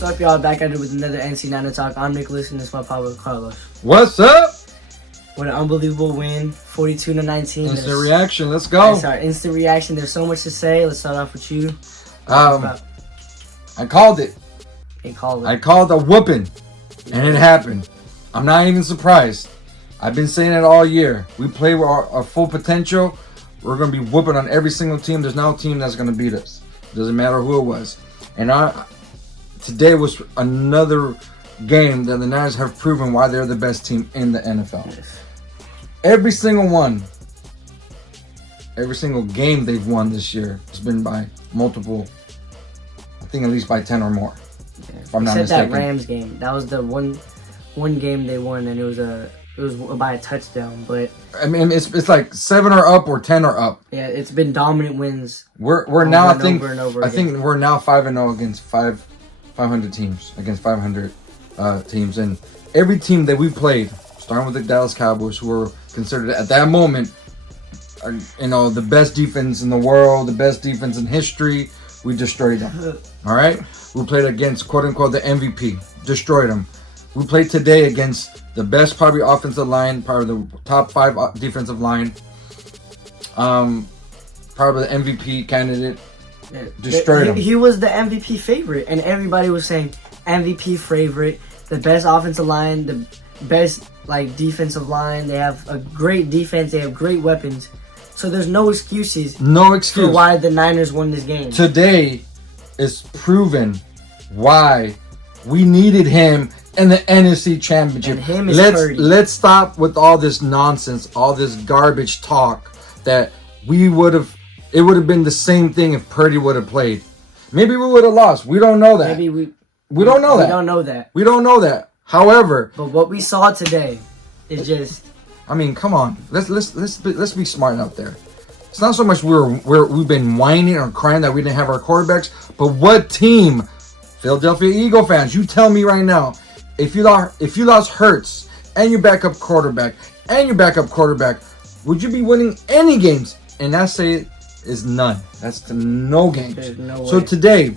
What's up, y'all? Back at it with another NC Niner Talk. I'm Nicholas, and this is my papa, Carlos. What's up? What an unbelievable win, 42-19. Instant reaction. Let's go. That's our instant reaction. There's so much to say. Let's start off with you. I called it. I called a whooping, and it happened. I'm not even surprised. I've been saying it all year. We play with our full potential. We're going to be whooping on every single team. There's no team that's going to beat us. Doesn't matter who it was. And today was another game that the Niners have proven why they're the best team in the NFL. Yes. Every single one, every single game they've won this year has been by multiple, I think at least by 10 or more. Yeah. If I'm not mistaken. That Rams game. That was the one game they won, and it was by a touchdown. But I mean, it's like 7 or up or 10 or up. yeah, it's been dominant wins. We're now I think we're now 5-0 against 500 teams, against 500 teams, and every team that we played, starting with the Dallas Cowboys, who were considered at that moment, the best defense in the world, the best defense in history, we destroyed them. All right, we played against quote unquote the MVP, destroyed them. We played today against the best probably offensive line, probably the top 5 defensive line, probably the MVP candidate. Destroyed him. He was the MVP favorite, and everybody was saying MVP favorite, the best offensive line, the best defensive line. They have a great defense. They have great weapons. So there's no excuses. No excuse for why the Niners won this game. Today is proven why we needed him in the NFC Championship. And him is let's stop with all this nonsense, all this garbage talk that it would have been the same thing if Purdy would have played. Maybe we would have lost. We don't know that. Maybe we don't know that. We don't know that. We don't know that. However, but what we saw today is just. I mean, come on. Let's be smart out there. It's not so much we've been whining or crying that we didn't have our quarterbacks, but what team? Philadelphia Eagle fans, you tell me right now, if you lost Hurts and your backup quarterback, would you be winning any games? And I say is none. That's no games. There's no so way. Today,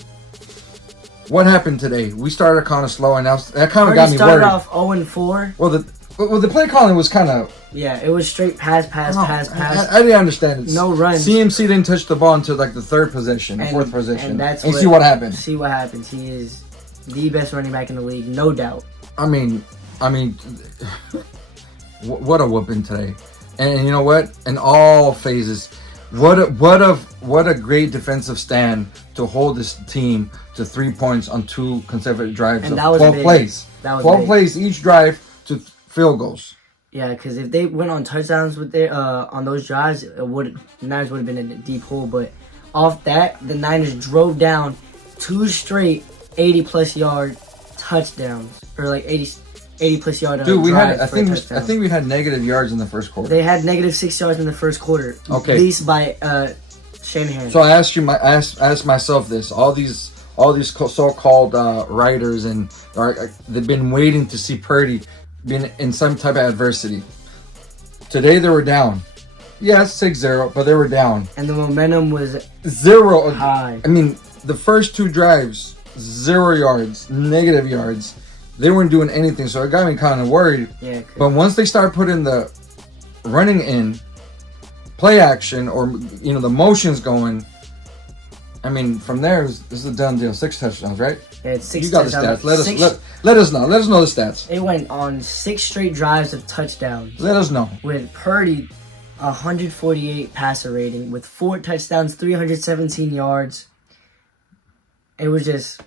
what happened today? We started kind of slow, and that kind of got me worried. Started off 0-4. Well, the play calling was kind of. Yeah, it was straight pass. I didn't understand it. No runs. CMC didn't touch the ball until like the third possession, fourth possession. And see what happened. See what happens. He is the best running back in the league, no doubt. I mean, what a whooping today. And you know what? In all phases, what a great defensive stand to hold this team to 3 points on 2 consecutive drives and of that was 12 big. plays. That was 12 big. plays each drive to field goals. Yeah, because if they went on touchdowns with on those drives, the Niners would have been in a deep hole. But off that, the Niners drove down 2 straight 80-plus yard touchdowns, or like 80-plus yard. Dude, I think we had negative yards in the first quarter. They had negative 6 yards in the first quarter. Okay. At least by Shanahan. So I asked myself this: all these so-called writers and they've been waiting to see Purdy been in some type of adversity. Today they were down. Yes, 6-0, but they were down. And the momentum was 0 high. I mean, the first 2 drives, 0 yards, negative yards. They weren't doing anything, so it got me kind of worried. Yeah. But once they start putting the running in, play action, or the motions going, I mean, from there, this is a done deal. 6 touchdowns, right? Yeah, it's 6 You got touchdowns. the stats. Let us know. Let us know the stats. It went on 6 straight drives of touchdowns. Let us know. With Purdy, 148 passer rating, with 4 touchdowns, 317 yards. It was just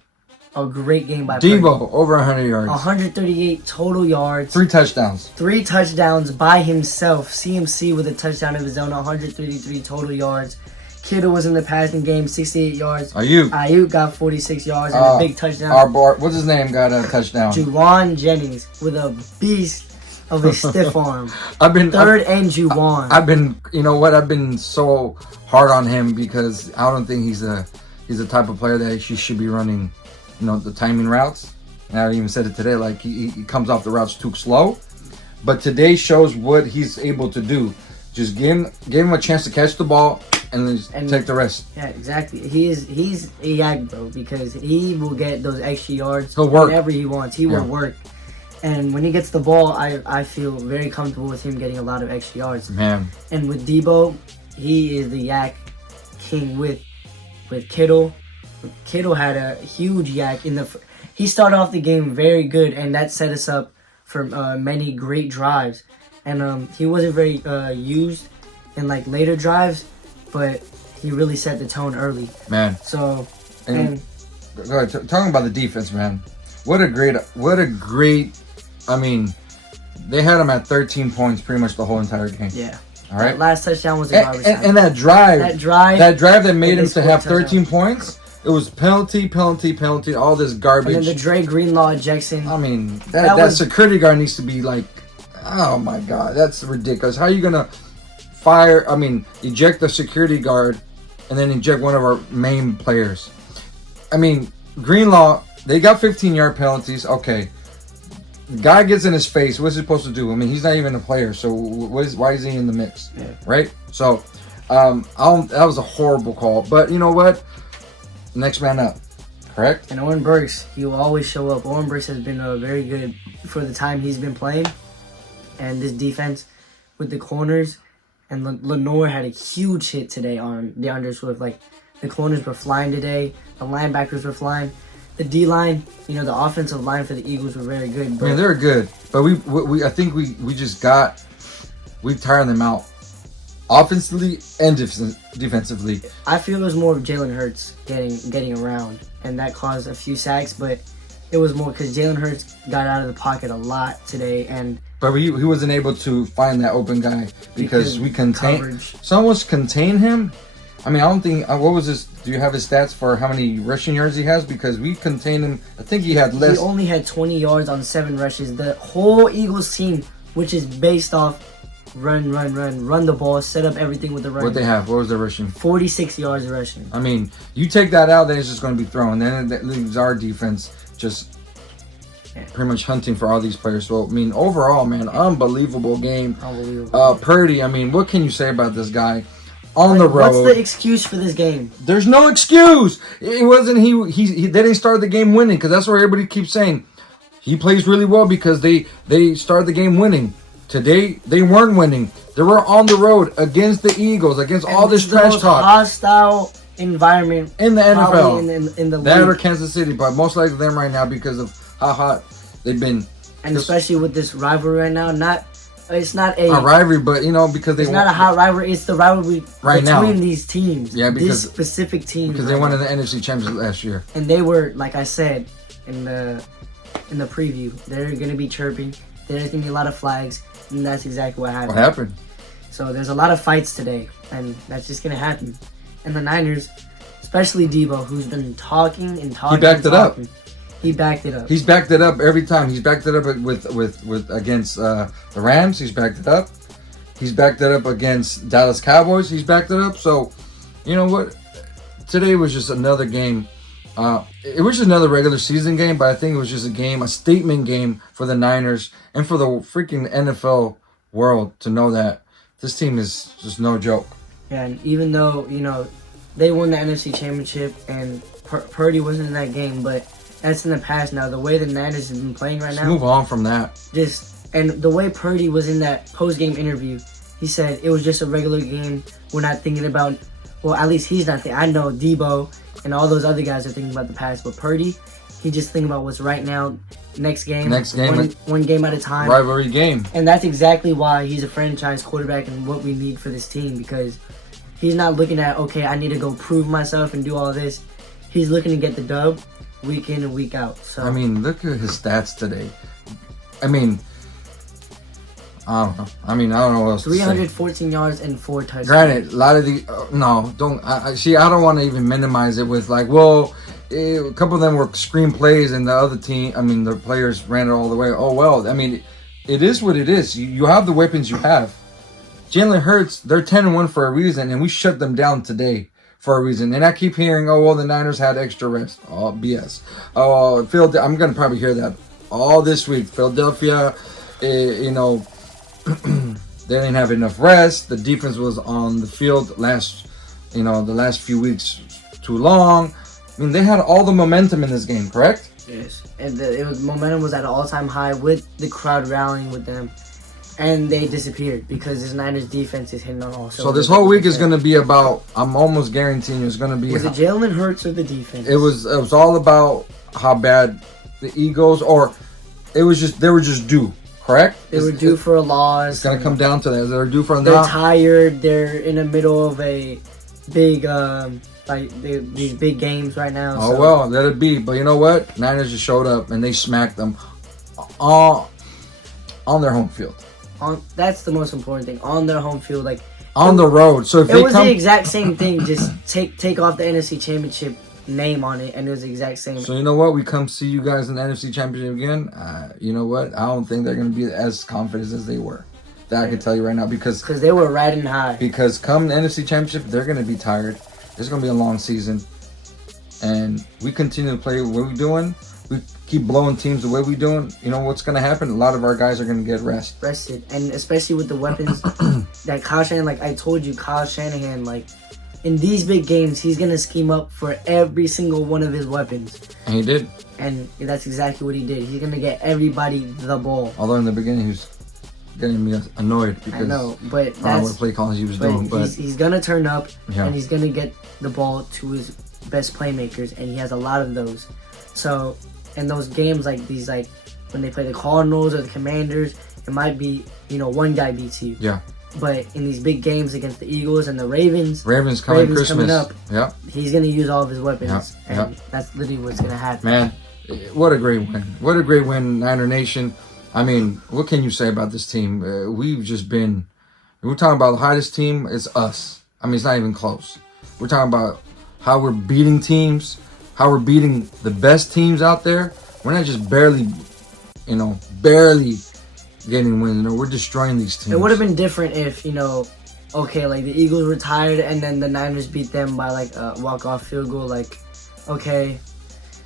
a great game by Purdy. Debo, over 100 yards. 138 total yards. 3 touchdowns. 3 touchdowns by himself. CMC with a touchdown of his own, 133 total yards. Kittle was in the passing game, 68 yards. Ayuk got 46 yards and a big touchdown. What's his name? Got a touchdown. Juwan Jennings with a beast of a stiff arm. Third and Juwan. I've been so hard on him because I don't think he's the type of player that he should be running, the timing routes. And I even said it today, like he comes off the routes too slow. But today shows what he's able to do. Just give him a chance to catch the ball and then just take the rest. Yeah, exactly. He's a yak, bro, because he will get those extra yards He'll work whenever he wants. He will work. And when he gets the ball, I feel very comfortable with him getting a lot of extra yards. Man. And with Debo, he is the yak king with Kittle. Kittle had a huge yak he started off the game very good, and that set us up for many great drives. And he wasn't very used in like later drives, but he really set the tone early. Man. So, and go ahead, talking about the defense, man. What a great. I mean, they had him at 13 points pretty much the whole entire game. Yeah. All right. That last touchdown was a garbage time. And that drive that made him to have 13 touchdown. points. It was penalty, all this garbage. And then the Dre Greenlaw ejection. I mean, that security guard needs to be like, oh my God, that's ridiculous. How are you gonna eject the security guard and then eject one of our main players? I mean, Greenlaw, they got 15-yard penalties. Okay. The guy gets in his face. What's he supposed to do? I mean, he's not even a player, so why is he in the mix? Yeah. Right? So, that was a horrible call. But you know what? Next man up. Correct? And Owen Burks, he will always show up. Owen Burks has been very good for the time he's been playing. And this defense with the corners. And Lenore had a huge hit today on DeAndre Swift. Like, the corners were flying today. The linebackers were flying. The D-line, the offensive line for the Eagles were very good. But they're good. But I think we tired them out. Offensively and defensively. I feel it was more of Jalen Hurts getting around. And that caused a few sacks. But it was more because Jalen Hurts got out of the pocket a lot today. But he wasn't able to find that open guy because we contained. Someone contained him. I mean, I don't think. What was this? Do you have his stats for how many rushing yards he has? Because we contained him. I think he had less. He only had 20 yards on 7 rushes. The whole Eagles team, which is based off run the ball, set up everything with the run. What they have? What was their rushing? 46 yards rushing. I mean, you take that out, then it's just going to be thrown. Then that leaves our defense just pretty much hunting for all these players. So, I mean, overall, man, unbelievable game. Unbelievable. Purdy, I mean, what can you say about this guy? On the road. What's the excuse for this game? There's no excuse. It wasn't he they didn't start the game winning, because that's what everybody keeps saying. He plays really well because they started the game winning. Today they weren't winning. They were on the road against the Eagles, against all this trash talk. Hostile environment in the NFL, in the league. That or Kansas City, but most likely them right now because of how hot they've been. And especially with this rivalry right now, it's not a rivalry, but because it's not a hot rivalry. It's the rivalry between these teams. Yeah, because these specific teams. Because they won in the NFC Championship last year, and they were, like I said in the preview, they're gonna be chirping. There's gonna be a lot of flags, and that's exactly what happened. What happened? So there's a lot of fights today, and that's just gonna happen. And the Niners, especially Debo, who's been talking and talking. He backed it up. He backed it up. He's backed it up every time. He's backed it up with against the Rams. He's backed it up. He's backed it up against Dallas Cowboys. He's backed it up. So, you know what? Today was just another game. It was just another regular season game, but I think it was just a statement game for the Niners and for the freaking NFL world to know that this team is just no joke. Yeah, and even though, they won the NFC Championship and Purdy wasn't in that game, but that's in the past now. The way the Niners have been playing right now. Move on from that. And the way Purdy was in that post-game interview, he said it was just a regular game. We're not thinking about, well, at least he's not thinking. I know Debo and all those other guys are thinking about the past, but Purdy, he just thinking about what's right now. Next game, one game at a time. Rivalry game. And that's exactly why he's a franchise quarterback and what we need for this team, because he's not looking at, okay, I need to go prove myself and do all this. He's looking to get the dub week in and week out. So I mean, look at his stats today. I mean, I don't know. I don't know what else 314 yards and 4 touchdowns. Granted, a lot of the no, don't. I don't want to even minimize it with like, well, a couple of them were screen plays and the other team. I mean, the players ran it all the way. Oh well. I mean, it is what it is. You have the weapons you have. Jalen Hurts, they're 10-1 for a reason, and we shut them down today for a reason. And I keep hearing, oh, well, the Niners had extra rest. Oh, BS. Oh, I'm going to probably hear that all this week. Philadelphia, they didn't have enough rest. The defense was on the field the last few weeks too long. I mean, they had all the momentum in this game, correct? Yes, and momentum was at an all-time high with the crowd rallying with them, and they disappeared because this Niners defense is hitting on all cylinders. So this whole week is going to be about. I'm almost guaranteeing you it's going to be. Was it Jalen Hurts or the defense? It was all about how bad the Eagles, or they were just due. Correct? They were due for a loss. It's going to come down to that. They're due for a loss. They're tired. They're in the middle of a big. These big games right now. Oh, well, let it be. But you know what? Niners just showed up and they smacked them on their home field. That's the most important thing. On their home field, on the road. So if it was the exact same thing. Just take off the NFC Championship name on it, and it was the exact same. So you know what? We come see you guys in the NFC Championship again. You know what? I don't think they're going to be as confident as they were. That I can tell you right now because they were riding high. Because come the NFC Championship, they're going to be tired. It's going to be a long season. And we continue to play what we're doing. We keep blowing teams the way we're doing. You know what's going to happen? A lot of our guys are going to get rested. And especially with the weapons that Kyle Shanahan, I told you, Kyle Shanahan, in these big games, he's going to scheme up for every single one of his weapons. And he did. And that's exactly what he did. He's going to get everybody the ball. Although in the beginning, he was getting me annoyed because I know, but I don't know what play calls he was doing. But he's gonna turn up and he's gonna get the ball to his best playmakers, and he has a lot of those. So in those games like these, when they play the Cardinals or the Commanders, it might be one guy beats you. Yeah. But in these big games against the Eagles and the Ravens coming up. Yeah. He's gonna use all of his weapons, and that's literally what's gonna happen. Man, what a great win! What a great win, Niner Nation. I mean, what can you say about this team? We're talking about the hottest team, it's us. I mean, it's not even close. We're talking about how we're beating teams, how we're beating the best teams out there. We're not just barely getting wins. We're destroying these teams. It would have been different if, the Eagles were tired and then the Niners beat them by, a walk-off field goal. Okay,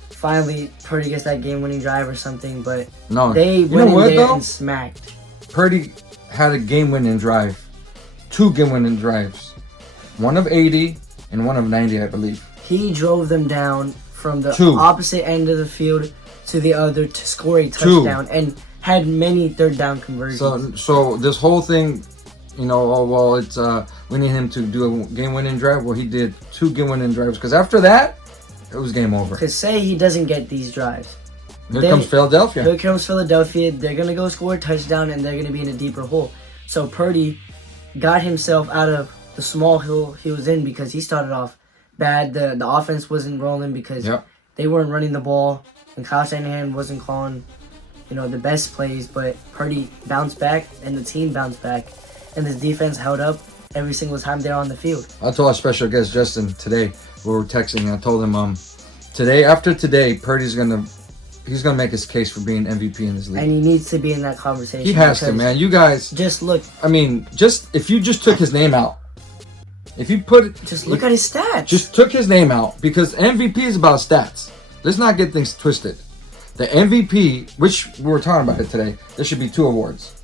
finally, Purdy gets that game-winning drive or something, but they went in there and smacked. Purdy had a game-winning drive. 2 game-winning drives. One of 80 and one of 90, I believe. He drove them down from the opposite end of the field to the other to score a touchdown and had many third-down conversions. So this whole thing, we need him to do a game-winning drive. Well, he did 2 game-winning drives because after that, it was game over. Because say he doesn't get these drives. Here comes Philadelphia. They're going to go score a touchdown, and they're going to be in a deeper hole. So Purdy got himself out of the small hole he was in because he started off bad. The offense wasn't rolling because they weren't running the ball, and Kyle Shanahan wasn't calling, the best plays. But Purdy bounced back, and the team bounced back, and his defense held up every single time they're on the field. I told our special guest Justin today, we were texting, and I told him after today, Purdy's he's gonna make his case for being MVP in this league. And he needs to be in that conversation. He has to, man. You guys just look. I mean, if you just took his name out, look at his stats. Just took his name out because MVP is about stats. Let's not get things twisted. The MVP, which we were talking about it today, there should be 2 awards.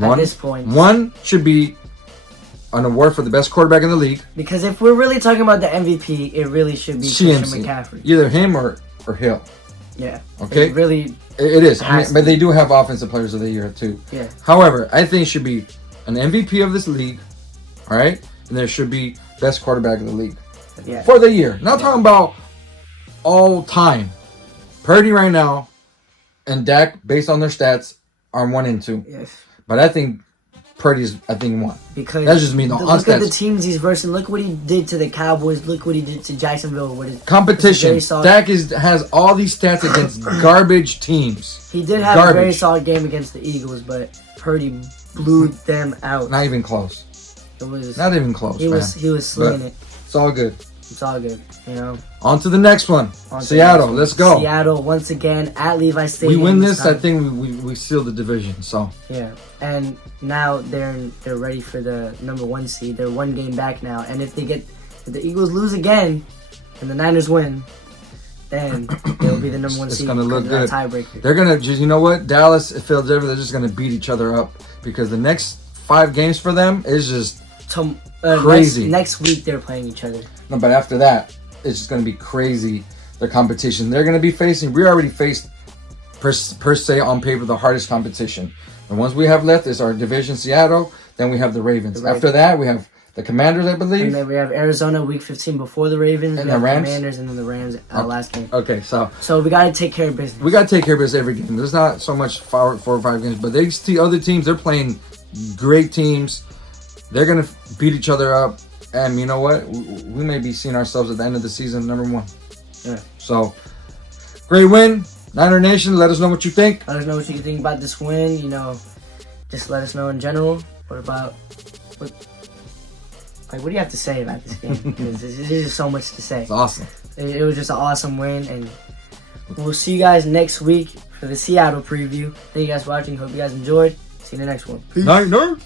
At this point, one should be an award for the best quarterback in the league. Because if we're really talking about the MVP, it really should be Christian McCaffrey. Either him or Hill. Yeah. Okay. It is. But they do have offensive players of the year too. Yeah. However, I think it should be an MVP of this league, all right, and there should be best quarterback of the league for the year. Not talking about all time. Purdy right now and Dak, based on their stats, are 1 and 2. Yes. But I think Purdy's, 1. Because that's just me. Look at the teams he's versing. Look what he did to the Cowboys. Look what he did to Jacksonville. Competition. Dak has all these stats against garbage teams. He did have a very solid game against the Eagles, but Purdy blew them out. Not even close. It was not even close. He was slinging it. It's all good. It's all good, On to the next one. Seattle, let's go. Seattle, once again, at Levi Stadium. We win this, I think we seal the division, so. Yeah, and now they're ready for the number 1 seed. They're 1 game back now, and if the Eagles lose again, and the Niners win, then they'll be the number 1 seed. It's going to look good. Tiebreaker. They're going to, you know what? Dallas, Philadelphia, they're just going to beat each other up, because the next 5 games for them is just... crazy. Next week they're playing each other. No, but after that, it's just going to be crazy. Their competition. They're going to be facing. We already faced per se on paper the hardest competition. The ones we have left is our division, Seattle. Then we have the Ravens. After that, we have the Commanders, I believe. And then we have Arizona week 15 before the Ravens. And we the have Rams. Commanders, and then the Rams last game. Okay, so we got to take care of business. we got to take care of this every game. There's not so much 4 or 5 games, but these other teams, they're playing great teams. They're going to beat each other up. And you know what? We may be seeing ourselves at the end of the season #1. Yeah. So, great win. Niner Nation, let us know what you think. Let us know what you think about this win. You know, just let us know in general. What do you have to say about this game? Because there's just so much to say. It's awesome. It was just an awesome win, and we'll see you guys next week for the Seattle preview. Thank you guys for watching. Hope you guys enjoyed. See you in the next one. Peace. Niners.